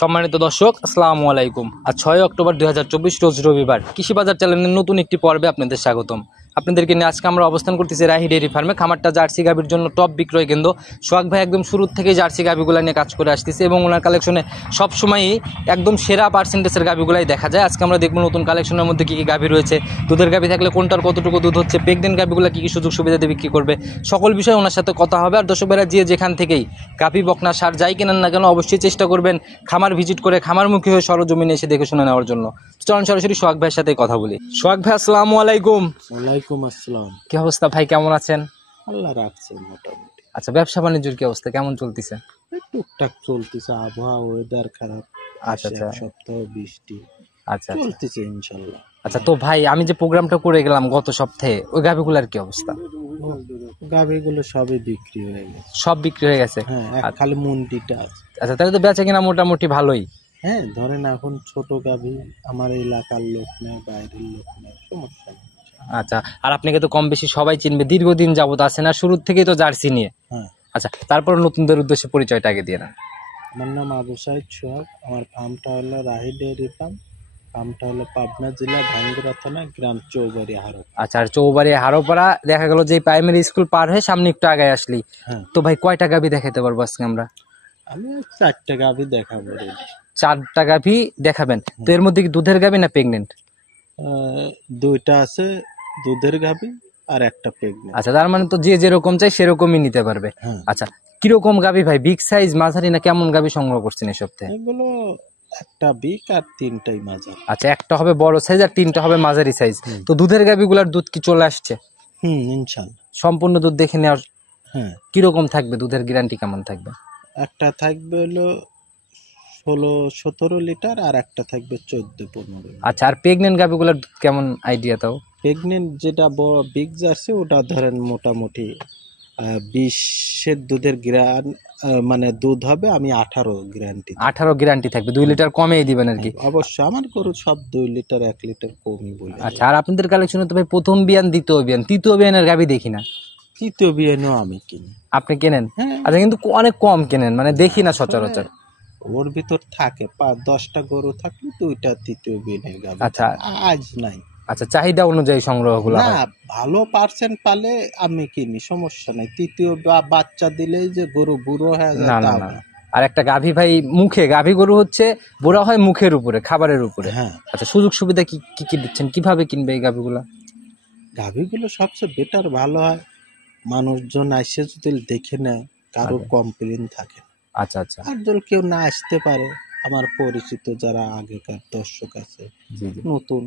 সম্মানিত দর্শক, আসসালামু আলাইকুম। আজ 6 অক্টোবর 2024 রোজ রবিবার। কৃষি বাজার চ্যানেলের নতুন একটি পর্বে আপনাদের স্বাগতম। আপনাদেরকে নিয়ে আজকে আমরা অবস্থান করতেছি রাহি ডেয়ারি ফার্মে। খামারটা জার্সি গাভীর জন্য টপ বিক্রয় কেন্দ্র। সোহাগ ভাই একদম শুরুর থেকে জার্সি গাভীগুলো নিয়ে কাজ করে আসতেছে এবং ওনার কালেকশনে সবসময়ই একদম সেরা পার্সেন্টেজের গাভীগুলাই দেখা যায়। আজকে আমরা দেখবো নতুন কালেকশনের মধ্যে কী কী গাভী রয়েছে, দুধের গাভী থাকলে কোনটার কতটুকু দুধ হচ্ছে, প্রেগনেন্ট গাভীগুলো কী কী সুযোগ সুবিধাতে বিক্রি করবে, সকল বিষয়ে ওনার সাথে কথা হবে। আর দর্শক ভাইরা যে যেখান থেকেই গাভী বকনা সার যাই কেনেন না কেন, অবশ্যই চেষ্টা করবেন খামার ভিজিট করে খামারমুখী হয়ে সরজমিনে এসে দেখে শুনে নেওয়ার জন্য। চলুন সরাসরি সোহাগ ভাইয়ের সাথে কথা বলি। সোহাগ ভাই, আসসালামু আলাইকুম। ওয়ালাইকুম আসসালাম। কি অবস্থা ভাই, কেমন আছেন? আল্লাহ রাখছে মোটামুটি। আচ্ছা, ব্যবসা বাণিজ্যের কি অবস্থা, কেমন চলতেছে? টুকটাক চলতেছে, আবহাওয়া ওয়েদার খারাপ। আচ্ছা আচ্ছা, এক সপ্তাহ বৃষ্টি আচ্ছা আচ্ছা চলতেছে ইনশাল্লাহ। আচ্ছা। তো ভাই, আমি যে প্রোগ্রামটা করে গেলাম গত সপ্তাহে, ওই গাভীগুলার কি অবস্থা? গাভীগুলো সবই বিক্রি হয়ে গেছে। সব বিক্রি হয়ে গেছে? হ্যাঁ, খালি মুন্ডিটা আছে। আচ্ছা, তাহলে তো বেচা কিনা মোটামুটি ভালোই। হ্যাঁ, ধরেন এখন ছোট গাভী, আমার এলাকার লোক নেই, বাইরের লোক নেই, সমস্যা নেই। আচ্ছা, আর আপনাকে তো কম বেশি সবাই চিনবে, দীর্ঘদিন যাবত আছেন আর শুরুর থেকেই তো জার্সি নিয়ে। হ্যাঁ। আচ্ছা, তারপর নতুনদের উদ্দেশ্যে পরিচয়টা আগে দিয়ে না। আমার নাম আবু সাইদ সোহাগ। আমার ফার্মটা হলো রাহি ডেয়ারি ফার্ম। ফার্মটা হলো পাবনা জেলা ভাঙ্গুরা থানা, গ্রাম চৌবাড়ি হারো। আচ্ছা, আর চৌবাড়ি হারোপাড়া দেখা গেল যে প্রাইমারি স্কুল পার হয়ে সামনে একটু আগে আসলি। হ্যাঁ। তো ভাই, কয়টা গাভী দেখাতে পারবো আজকে আমরা? আমি 4টে গাভী দেখাবো। 4টা গাভী দেখাবেন? তো এর মধ্যে কি দুধের গাভী না প্রেগনেন্ট? 2টা আছে দুধের গাভী আর একটা প্রেগনেন্ট। আচ্ছা, তার মানে তো যে যেরকম চাই সেরকমই নিতে পারবে। হ্যাঁ। আচ্ছা, কিরকম গাভী ভাই, বিগ সাইজ, মাঝারি না কেমন গাভী সংগ্রহ করছেন এই সপ্তাহে? এগুলো একটা বিগ আর 3টাই মাজা। আচ্ছা, একটা হবে বড় সাইজ আর 3টা হবে মাঝারি সাইজ। তো দুধের গাভীগুলার দুধ কি চলে আসছে? ইনশাল্লাহ। সম্পূর্ণ দুধ দেখে নেওয়ার? হ্যাঁ। কিরকম থাকবে, দুধের গ্যারান্টি কেমন থাকবে? একটা থাকবে হলো 16-17 লিটার আর একটা থাকবে 14-15। আচ্ছা, আর প্রেগনেন্ট গাভীগুলার দুধ কেমন আইডিয়া তাও? প্রেগনেন্ট যেটা বড় বিগ জার্সি, ওটা ধরেন মোটামুটি 20-এর দুধের মানে দুধ হবে। আমি 18 গ্যারান্টি। 18 গ্যারান্টি থাকবে, 2 লিটার কমেই দিবেন আর কি? অবশ্যই, আমার গরু সব 2 লিটার 1 লিটার কমই বলে। আচ্ছা, আর আপনাদের কালেকশনে তো ভাই প্রথম বিয়ান, দ্বিতীয় বিয়ান, তৃতীয় বিয়ানের গাভী দেখি না। তৃতীয় বিয়ানও আমি কিনি। আপনি কেনেন? হ্যাঁ। আচ্ছা, কিন্তু অনেক কম কেনেন, মানে দেখি না সচরাচর। ওর ভিতর থাকে 10টা গরু থাকলে 2টা তৃতীয় বিয়ানের গাভী। আচ্ছা। আজ নাই। আচ্ছা, চাহিদা অনুযায়ী সংগ্রহগুলো না, হয়? ভালো পার্সেন্ট পালে আমি কিনি, সমস্যা নাই। তৃতীয় বাচ্চা দিলেই যে গরু বুড়ো হয়ে যায় না তা না না। না। আর একটা গাভী ভাই, মুখে গাভী গরু হচ্ছে বুড়া হয় মুখের উপরে, খাবারের উপরে। হ্যাঁ। আচ্ছা, সুযোগ সুবিধা কি কি কি দিচ্ছেন, কিভাবে কিনবে এই গাভীগুলা? গাভীগুলো সবচেয়ে বেটার ভালো হয়, মানুষজন আসে যদি দেখে নেয়, কারো কমপ্লেন থাকে না। আচ্ছা আচ্ছা, আর যদি কেউ না আসতে পারে, আমার পরিচিত যারা আগেকার দর্শক আছে, জি জি, নতুন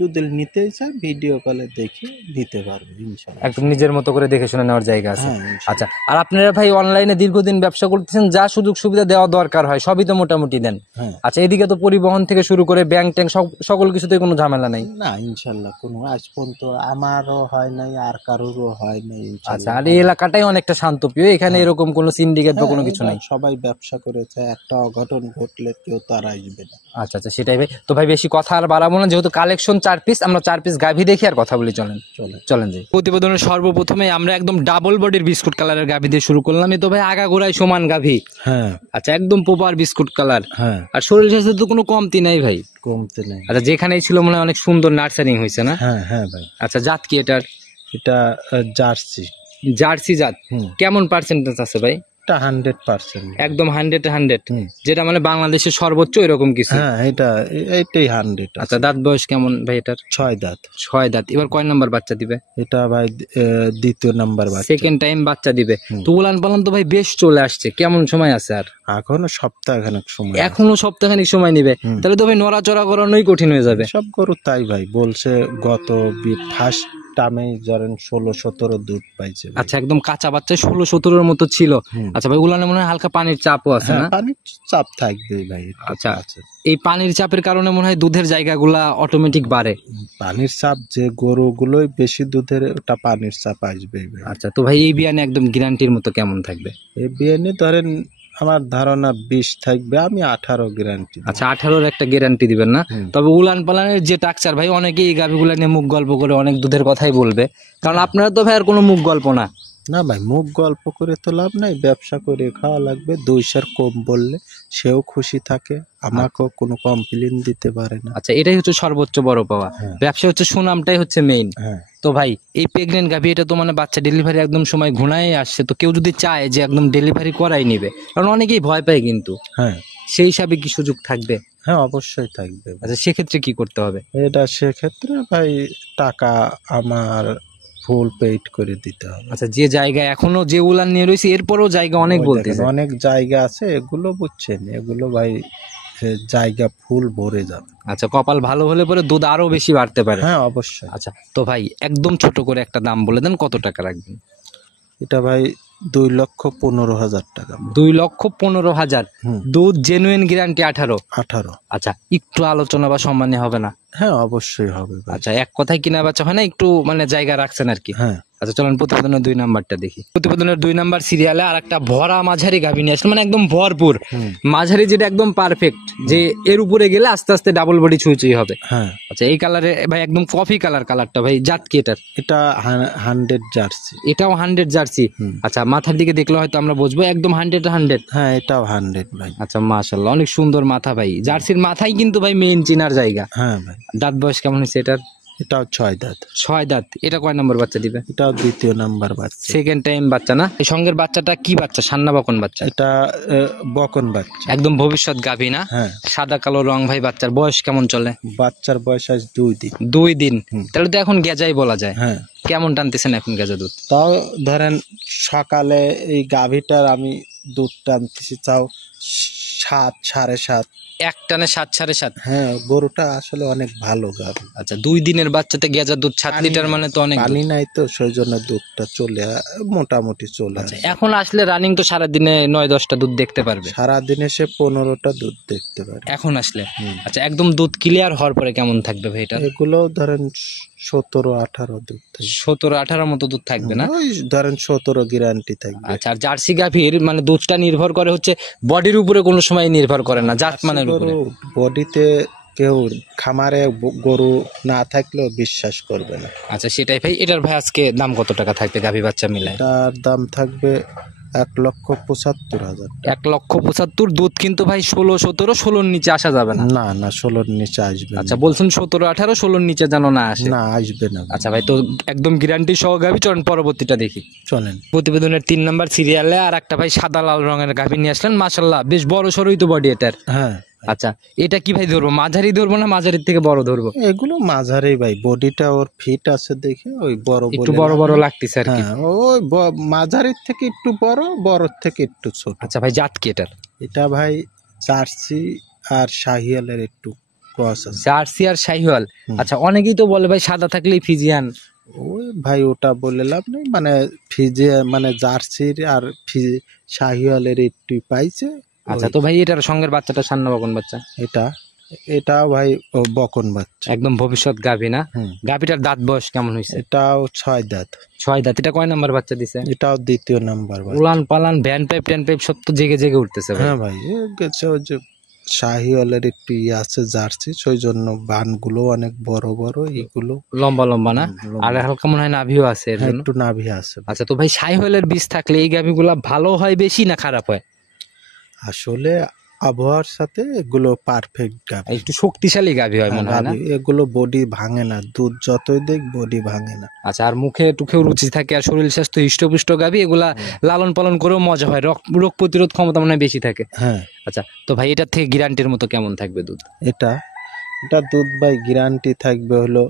যদি নিতে চায় ভিডিও কলে দেখে নিতে পারবে ইনশাআল্লাহ। একদম নিজের মতো করে দেখে শুনে নেওয়ার জায়গা আছে। হ্যাঁ, ইনশাআল্লাহ। আচ্ছা, আর আপনারা ভাই অনলাইনে দীর্ঘদিন ব্যবসা করতেছেন, যা সুযোগ সুবিধা দেওয়া দরকার হয় সবই তো মোটামুটি দেন। হ্যাঁ। আচ্ছা, এদিকে তো পরিবহন থেকে শুরু করে ব্যাংক ট্যাঙ্ক সকল কিছুতে কোনো ঝামেলা নাই? না, ইনশাল্লাহ কোনো আজ পর্যন্ত আমারও হয় নাই, আর কারোরও হয় নাই। আচ্ছা, আর এই এলাকাটাই অনেকটা শান্তপ্রিয়, এখানে এরকম কোনো সিন্ডিকেট বা কোনো কিছু নাই? সবাই ব্যবসা করেছে, একটা অঘটন ঘটলে কেউ তো আর আসবে না। আচ্ছা আচ্ছা, সেটাই ভাই। তো ভাই বেশি কথা আর বাড়াবো না, যেহেতু কালেকশন 4 পিস, আমরা 4 পিস গাভী দেখি আর কথা বলি। চলেন চলেন জি। প্রতিবেদনের সর্বপ্রথমে আমরা একদম ডাবল বডির বিস্কুট কালারের গাভী দিয়ে শুরু করলাম। এই তো ভাই আগাগোড়ায় সমান গাভী। হ্যাঁ। আচ্ছা, একদম প্রপার বিস্কুট কালার। হ্যাঁ। আর শরীর স্বাস্থ্য তো কোনো কমতি নাই ভাই? কমতে নেই। আচ্ছা, যেখানেই ছিল মনে হয় অনেক সুন্দর নার্সারিং হয়েছে না? হ্যাঁ হ্যাঁ ভাই। আচ্ছা, জাত কি এটার? এটা জার্সি। জার্সি জাত। কেমন পার্সেন্টেজ আছে ভাই? 100%। একদম 100-100, যেটা মানে বাংলাদেশের সর্বোচ্চ এরকম কিছু? হ্যাঁ, এইটাই 100। আচ্ছা, দাঁত বয়স কেমন ভাই এটার? 6 দাঁত। 6 দাঁত। এবার কয় নাম্বার বাচ্চা দিবে? এটা ভাই দ্বিতীয় নাম্বার বাচ্চা। সেকেন্ড টাইম বাচ্চা দিবে। তো উলান পালান তো ভাই বেশ চলে আসছে, কেমন সময় আছে আর? এখনো সপ্তাহখানেক সময়। এখনো সপ্তাহখানিক সময় নিবে? তাহলে তো ভাই নড়াচড়া করানোই কঠিন হয়ে যাবে। সব গরু তাই ভাই বলছে, গত ফার্স্ট টামে ধরেন 16-17 দুধ পাইছে। আচ্ছা, একদম কাঁচা বাচ্চা 16-17 মতো ছিল। আচ্ছা ভাই, উলানে মনে হয় হালকা পানির চাপও আছে না? পানির চাপ থাকবে ভাই। আচ্ছা, এই পানির চাপের কারণে মনে হয় দুধের জায়গাগুলা অটোমেটিক বাড়ে। পানির চাপ যে গরুগুলোই বেশি দুধের, ওটা পানির চাপ আসবে। আচ্ছা, তো ভাই এই বিয়ানে একদম গ্যারান্টির মতো কেমন থাকবে? এই বিয়ানে ধরেন আমার ধারণা 20 থাকবে, আমি 18 গ্যারান্টি। আচ্ছা, 18-র একটা গ্যারান্টি দিবেন না? তবে উলান পালানের যে টাকচার ভাই, অনেকেই এই গাভীগুলা নিয়ে মুখ গল্প করে অনেক দুধের কথাই বলবে, কারণ আপনারা তো ভাই আর কোনো মুখ গল্প না। না ভাই, মুখ গল্প করে তো লাভ নাই, ব্যবসা করে খাওয়া লাগবে। 2 কম বললে সেও খুশি থাকে, আমাকেও কোনো কমপ্লেন দিতে পারে না। আচ্ছা, এটাই হচ্ছে সর্বোচ্চ বড় পাওয়া। হ্যাঁ ব্যবসা হচ্ছে সুনামটাই হচ্ছে মেইন। হ্যাঁ তো ভাই এই প্রেগনেন্ট গাভী, এটা তো মানে বাচ্চা ডেলিভারি একদম সময় ঘুনায় আসছে, তো কেউ যদি চায় যে একদম ডেলিভারি করাই নিবে, কারণ অনেকেই ভয় পায় কিন্তু, হ্যাঁ সেই হিসাবে কি সুযোগ থাকবে? হ্যাঁ, অবশ্যই থাকবে ভাই। আচ্ছা, সেক্ষেত্রে কি করতে হবে? এটা সেক্ষেত্রে ভাই টাকা আমার ফুল পেইড করে দিতে হবে। আচ্ছা, যে জায়গা এখনো যে উলান নিয়ে রয়েছে এরপরও জায়গা অনেক ওই দেখেন, বলতেছে। অনেক জায়গা আছে, এগুলো বুঝছেন, এগুলো ভাই জায়গা ফুল ভরে যাবে। আচ্ছা, কপাল ভালো হলে পরে দুধ আরো বেশি বাড়তে পারে। হ্যাঁ অবশ্যই। আচ্ছা, তো ভাই একদম ছোট করে একটা দাম বলে দেন, কত টাকা রাখবেন? এটা ভাই 2,15,000 টাকা। 2,15,000? হুম, দুধ জেনুইন গ্যারান্টি 18? 18। আচ্ছা, একটু আলোচনা বা সম্মানী হবে না? হ্যাঁ অবশ্যই হবে ভাই। আচ্ছা, এক কথায় কিনা বেচা হয় না, একটু মানে জায়গা রাখছেন আর কি। হ্যাঁ আচ্ছা, চলেন প্রতিবেদনের 2 নাম্বারটা দেখি। প্রতিবেদনের 2 নাম্বার সিরিয়ালে আর একটা ভরা মাঝারি গাভী নিয়ে আসলে, মানে একদম ভরপুর হুম, মাঝারি, যেটা একদম পারফেক্ট, যে এর উপরে গেলে আস্তে আস্তে ডাবল বডি ছুঁই হবে। হ্যাঁ। আচ্ছা, এই কালারে ভাই একদম কফি কালারটা ভাই, জাত কি এটার? এটা 100 জার্সি। এটাও 100 জার্সি? হুম। আচ্ছা, মাথার দিকে দেখলে হয়তো আমরা বুঝবো একদম 100। হ্যাঁ এটাও 100 ভাই। আচ্ছা, মাশাআল্লাহ, অনেক সুন্দর মাথা ভাই। জার্সির মাথাই কিন্তু ভাই মেইন চিনার জায়গা। হ্যাঁ ভাই। দাঁত বয়স কেমন হয়েছে এটার? এটাও 6 দাঁত। 6 দাঁত। এটা কয় নম্বর বাচ্চা দিবে? এটাও 2য় নাম্বার বাচ্চা। সেকেন্ড টাইম বাচ্চা না? এই সঙ্গের বাচ্চাটা কি বাচ্চা, সান্না বকন বাচ্চা? এটা বকন বাচ্চা। একদম ভবিষ্যৎ গাভী না? হ্যাঁ। সাদা কালো রং ভাই। বাচ্চার বয়স কেমন চলে? বাচ্চার বয়স আজ 2 দিন। 2 দিন? হুম। তাহলে তো এখন গেজাই বলা যায়। হ্যাঁ। কেমন টানতেছেন এখন গেজা দুধ? তাও ধরেন সকালে এই গাভীটার আমি দুধ টানতেছি তাও 7, 7.5। এক টানে 7, 7.5? হ্যাঁ, গরুটা আসলে অনেক ভালো গাভী। আচ্ছা, 2 দিনের বাচ্চাতে গেজা দুধ 7 লিটার, মানে তো অনেক দুধ। পানি নাই তো, সেই জন্য দুধটা মোটামুটি চলে আচ্ছা, আসে। এখন আসলে রানিং তো সারাদিনে 9-10টা দুধ দেখতে পারবে। সারাদিনে সে 15টা দুধ দেখতে পারে। এখন আসলে। হুম। আচ্ছা, একদম দুধ ক্লিয়ার হওয়ার পরে কেমন থাকবে ভাই এটা? এগুলো ধরেন 17-18 দুধ থাকবে। 17-18 মতো দুধ থাকবে না? ওই ধরেন 17 গ্যারান্টি থাকবে। আচ্ছা, আর জার্সি গাভীর মানে দুধটা নির্ভর করে হচ্ছে বডির উপরে, কোনো সময় নির্ভর করে না জাত মানের উপরে। বডিতে কেউ খামারে গরু না থাকলেও বিশ্বাস করবে না। আচ্ছা, সেটাই ভাই। এটার ভাই আজকে দাম কত টাকা থাকবে গাভী বাচ্চা মিলায়? তার দাম থাকবে 1,75,000। 1,75,000। দুধ কিন্তু ভাই 16-17, 16-র নিচে আসা যাবে না? না না, 16-র নিচে আসবে না। আচ্ছা, বলছেন 17-18, 16-র নিচে যেন না আসে। না, আসবে না। আচ্ছা ভাই, তো একদম গ্যারান্টি সহ গাভী। চলুন পরবর্তীটা দেখি। চলেন। প্রতিবেদনের 3 নাম্বার সিরিয়ালে আর একটা ভাই সাদা লাল রঙের গাভী নিয়ে আসলেন। মাশাআল্লাহ, বেশ বড় সরই তো বডি এটার। হ্যাঁ। আচ্ছা, এটা কি ভাই ধরবো, মাঝারি ধরবো না মাঝারির থেকে বড় ধরবো? এগুলো মাঝারি ভাই, বডিটা ওর ফিট আছে দেখে ওই বড় একটু বলে বড় লাভ বড় নেই। লাগতেছে আর কি। হ্যাঁ, ওই মাঝারির থেকে একটু বড়, বড়র থেকে একটু ছোট। আচ্ছা ভাই, জাত কি এটার? এটা ভাই জার্সি আর শাহিয়ালের একটু ক্রস আছে। জার্সি আর শাহিওয়াল? হুম। আচ্ছা, অনেকেই তো বলে ভাই সাদা থাকলেই ফিজিয়ান। ওই ভাই ওটা বলে লাভ নেই, মানে ফিজে মানে জার্সির আর শাহিওয়ালের একটু পাইছে। আচ্ছা, তো ভাই এটার সঙ্গের বাচ্চাটা সান্না বকন বাচ্চা? এটা ভাই বকন বাচ্চা। একদম ভবিষ্যৎ গাভী না? হুম। গাভীটার দাঁত বয়স কেমন হয়েছে? এটাও 6 দাঁত। 6 দাঁত। এটা কয় নাম্বার বাচ্চা দিছে? এটাও 2য় নাম্বার বাচ্চা। উলান পালান ভ্যান পাইপ ট্যান পাইপ সব তো জেগে জেগে উঠতেছে ভাই। হ্যাঁ ভাই, এ গেছে ওই যে শাহিওয়ালের একটু আছে জার্সি, সেই জন্য বানগুলো অনেক বড় বড়, এগুলো লম্বা লম্বা না? লম্বা। আর হালকা মনে হয় নাভিও আছে এর হ্যাঁ, জন্য। একটু নাভি আছে। আচ্ছা, তো ভাই শাহিওয়ালের বীজ থাকলে এই গাভীগুলা ভালো হয় বেশি না খারাপ হয়? আসলে আবহাওয়ার সাথে এগুলো পারফেক্ট গাভী। একটু শক্তিশালী গাভী হয় মনে হয় না? এগুলো বডি ভাঙে না, দুধ যতই দেখ বডি ভাঙে না। আচ্ছা, আর মুখে টুখেও রুচি থাকে, আর শরীর স্বাস্থ্য হৃষ্টপুষ্ট গাভী, এগুলা লালন পালন করেও মজা হয়, রোগ প্রতিরোধ ক্ষমতা মনে হয় বেশি থাকে। হ্যাঁ। আচ্ছা, তো ভাই এটার থেকে গ্যারান্টির মতো কেমন থাকবে দুধ? এটা দুধ ভাই গ্যারান্টি থাকবে হলো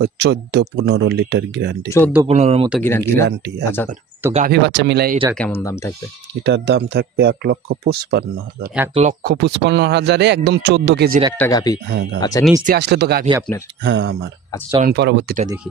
ওই 14-15 লিটার গ্যারান্টি। 14-15-র মতো গ্যারান্টি? গ্যারান্টি। আচ্ছা, তো গাভী বাচ্চা মিলাই এটার কেমন দাম থাকবে? এটার দাম থাকবে 1,55,000। 1,55,000-এ একদম 14 কেজির একটা গাভী? হ্যাঁ। আচ্ছা, নিচে আসলে তো গাভী আপনার? হ্যাঁ আমার। আচ্ছা, চলেন পরবর্তীটা দেখি।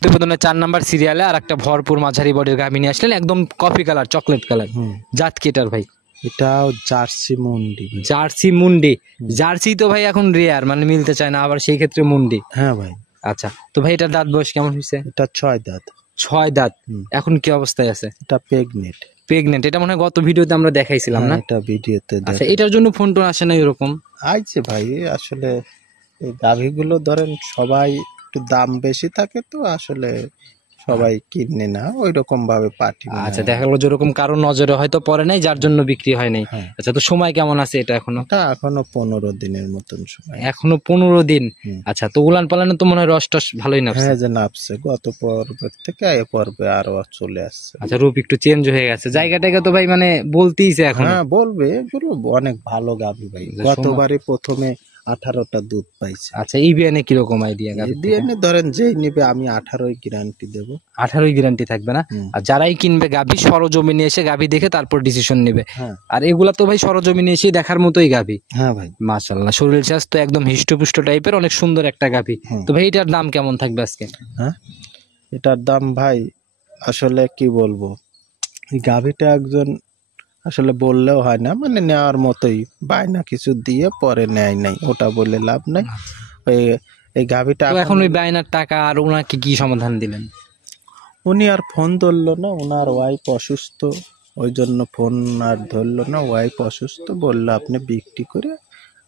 প্রতিবেদনের 4 নাম্বার সিরিয়ালে আর একটা ভরপুর মাঝারি বডির গাভী নিয়ে আসলেন, একদম কফি কালার, চকলেট কালার। হুম। জাত কি এটার ভাই? এটাও জার্সি মুন্ডি। জার্সি মুন্ডি? জার্সি তো ভাই এখন রেয়ার, মানে মিলতে চায় না, আবার সেই ক্ষেত্রে মুন্ডি। হ্যাঁ ভাই। আচ্ছা, তো ভাই এটার দাঁত বয়স কেমন হয়েছে? এটা 6 দাঁত। 6 দাঁত। হুম। এখন কি অবস্থায় আছে? এটা প্রেগনেন্ট। প্রেগনেন্ট? এটা মনে হয় গত ভিডিওতে আমরা দেখাইছিলাম না? এটা ভিডিওতে আচ্ছা, এটার জন্য ফোন টোন আসে না এরকম? আইছে ভাই। আসলে এই গাভীগুলো ধরেন সবাই একটু দাম বেশি থাকে তো আসলে সবাই কিনে না ওই রকম ভাবে পাটি আচ্ছা, দেখা গেলো যেরকম কারো নজরে হয়তো পড়ে নাই, যার জন্য বিক্রি হয় নাই। হ্যাঁ, আচ্ছা, তো সময় কেমন আছে এটা এখনো? এটা এখনো 15 দিনের মতন সময়। এখনো 15 দিন। হুম। আচ্ছা, তো উলান পালানে তো মনে হয় রস টস ভালোই নামছে। হ্যাঁ, যে নাপছে গত পর্বের থেকে এ পর্বে আরো চলে আসছে। আচ্ছা, রূপ একটু চেঞ্জ হয়ে গেছে, জায়গাটাকে তো ভাই মানে বলতেইছে এখন। হ্যাঁ, বলবে এগুলো অনেক ভালো গাভী ভাই, গতবারে প্রথমে 18টা দুধ পাইছে। আচ্ছা, এই বিয়ানে কিরকম আইডিয়া? দিয়ে ধরেন যেই নিবে আমি 18ই গ্যারান্টি দেবো। 18ই গ্যারান্টি থাকবে না? হুম। আর যারাই কিনবে গাভী সরজমিনে এসে গাভী দেখে তারপর ডিসিশন নেবে। হ্যাঁ, আর এগুলা তো ভাই সরজমিনে এসে দেখার মতোই গাভী। হ্যাঁ ভাই। মাশাআল্লাহ, শরীর স্বাস্থ্য একদম হিষ্টপুষ্ট টাইপের, অনেক সুন্দর একটা গাভী। হুম। তো ভাই এটার দাম কেমন থাকবে আজকে? হ্যাঁ, এটার দাম ভাই আসলে কি বলবো, এই গাভীটা একজন আসলে বললেও হয় না, মানে নেওয়ার মতোই, বায়না কিছু দিয়ে পরে নেয় নাই, ওটা বলে লাভ নাই। ওই এই গাভীটা তো এখন ওই বায়নার টাকা আর ওনাকে কি সমাধান দিলেন? উনি আর ফোন ধরলো না, ওনার ওয়াইফ অসুস্থ, ওই জন্য ফোন আর ধরলো না। ওয়াইফ অসুস্থ, বললো আপনি বিক্রি করে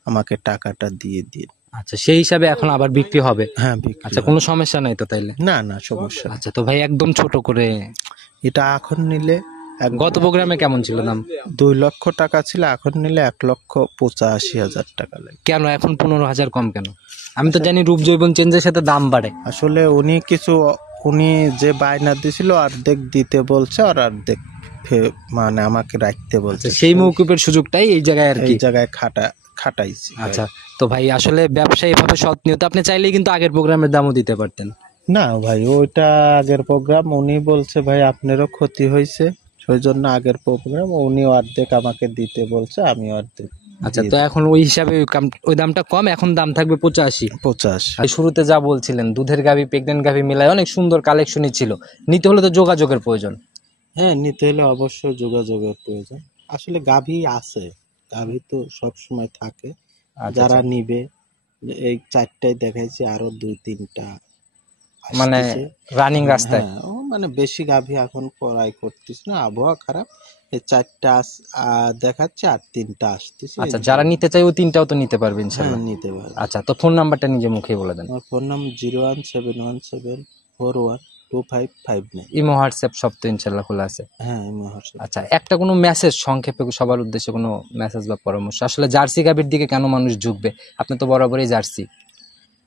আমাকে টাকাটা দিয়ে দিন। আচ্ছা, সেই হিসাবে এখন আবার বিক্রি হবে? হ্যাঁ, বিক্রি আচ্ছা, হবে। কোনো সমস্যা নাই তো তাইলে? না না, সমস্যা নেই। আচ্ছা, তো ভাই একদম ছোট করে, এটা এখন নিলে গত প্রোগ্রামে কেমন ছিল দাম? 2 লক্ষ টাকা ছিল, এখন নিলে 1,85,000 টাকা লাগে। কেন এখন 15,000 কম কেন? আমি তো জানি রূপ জৈবন চেঞ্জের সাথে দাম বাড়ে। আসলে উনি যে বায়না দিছিল অর্ধেক দিতে বলছে, আর অর্ধেক মানে আমাকে রাখতে বলছে। আচ্ছা, সেই মৌকুবের সুযোগটাই এই জায়গায় আর কি। এই জায়গায় খাটাইছি। আচ্ছা, তো ভাই আসলে ব্যবসা এভাবে সৎ নিয়ত, আপনি চাইলেই কিন্তু আগের প্রোগ্রামের দামও দিতে পারতেন। না ভাই, ওইটা আগের প্রোগ্রাম, উনি বলছে ভাই আপনারও ক্ষতি হয়েছে, সেই জন্য আগের প্রোগ্রাম উনি অর্ধেক আমাকে দিতে বলছে, আমি অর্ধেক। আচ্ছা, তো এখন ওই হিসাবে ওই দামটা কম, এখন দাম থাকবে 85। আর শুরুতে যা বলছিলেন দুধের গাভী প্রেগনেন্ট গাভী মিলায় অনেক সুন্দর কালেকশনই ছিল, নিতে হলে তো যোগাযোগের প্রয়োজন। হ্যাঁ, নিতে হলে অবশ্যই যোগাযোগের প্রয়োজন। আসলে গাভী আছে, গাভী তো সব সময় থাকে। আচ্ছা, যারা নিবে, এই 4টাই দেখাইছি, আরো 2-3টা মানে আসতেছে রানিং রাস্তায়। হ্যাঁ, ও মানে বেশি গাভী এখন ক্রয় করতিস না, আবহাওয়া খারাপ। এই 4টা দেখাচ্ছে আর 3টা আসতেছে। আচ্ছা, যারা নিতে চাই ওই 3টাও তো নিতে পারবে হ্যাঁ, ইনশাল্লাহ। নিতে পারবে। আচ্ছা, তো ফোন নাম্বারটা নিজে মুখে বলে দেন। আমার ফোন নাম 01717412559। ইমো হোয়াটসঅ্যাপ সব তো ইনশাল্লাহ খোলা আছে। হ্যাঁ, আমি হোয়াটসঅ্যাপ। আচ্ছা, একটা কোনো মেসেজ সংক্ষেপে সবার উদ্দেশ্যে, কোনো মেসেজ বা পরামর্শ, আসলে জার্সি গাভীর দিকে কেন মানুষ ঝুঁকবে? আপনি তো বরাবরই জার্সি।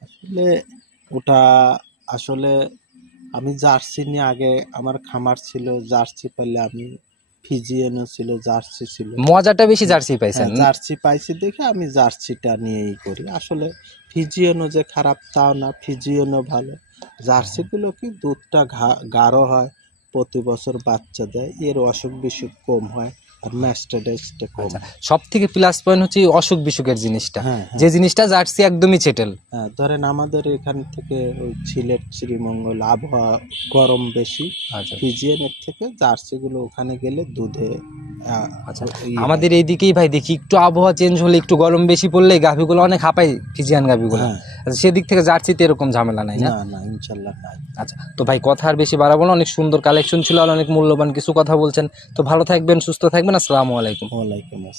আসলে ওটা আসলে আমি জার্সি নিয়ে আগে আমার খামার ছিল, জার্সি পেলে আমি ফিজিয়ানও ছিল, জার্সি ছিল। মজাটা বেশি জার্সি পাইছেন। হ্যাঁ, জার্সি পাইছি দেখে আমি জার্সিটা নিয়েই করি। আসলে ফিজিয়ানও যে খারাপ তাও না, ফিজিয়ানও ভালো। জার্সিগুলো কি দুধটা গাঢ় হয়, প্রতি বছর বাচ্চা দেয়, এর অসুখ বিসুখ কম হয়, আর ম্যাস্টাডাইসটা কম। আচ্ছা, সব থেকে প্লাস পয়েন্ট হচ্ছে অসুখ বিসুখের জিনিসটা, হ্যাঁ, হ্যাঁ। যে জিনিসটা জার্সি একদমই ছেটেল। হ্যাঁ, ধরেন আমাদের এখান থেকে ওই সিলেট শ্রীমঙ্গল আবহাওয়া গরম বেশি, আচ্ছা, ফিজিয়ানের থেকে জার্সিগুলো ওখানে গেলে দুধে আচ্ছা, আমাদের এইদিকেই ভাই দেখি একটু আবহাওয়া চেঞ্জ হলে, একটু গরম বেশি পড়লে গাভীগুলো অনেক হাঁপায়, ফিজিয়ান গাভীগুলো। হ্যাঁ। আচ্ছা, সেদিক থেকে জার্সিতে এরকম ঝামেলা নাই না? না না, ইনশাল্লাহ নাই। আচ্ছা, তো ভাই কথা আর বেশি বাড়াবো না, অনেক সুন্দর কালেকশন ছিল আর অনেক মূল্যবান কিছু কথা বলছেন। তো ভালো থাকবেন, সুস্থ থাকবেন, আসসালামু আলাইকুম। ওয়ালাইকুম আসসালাম।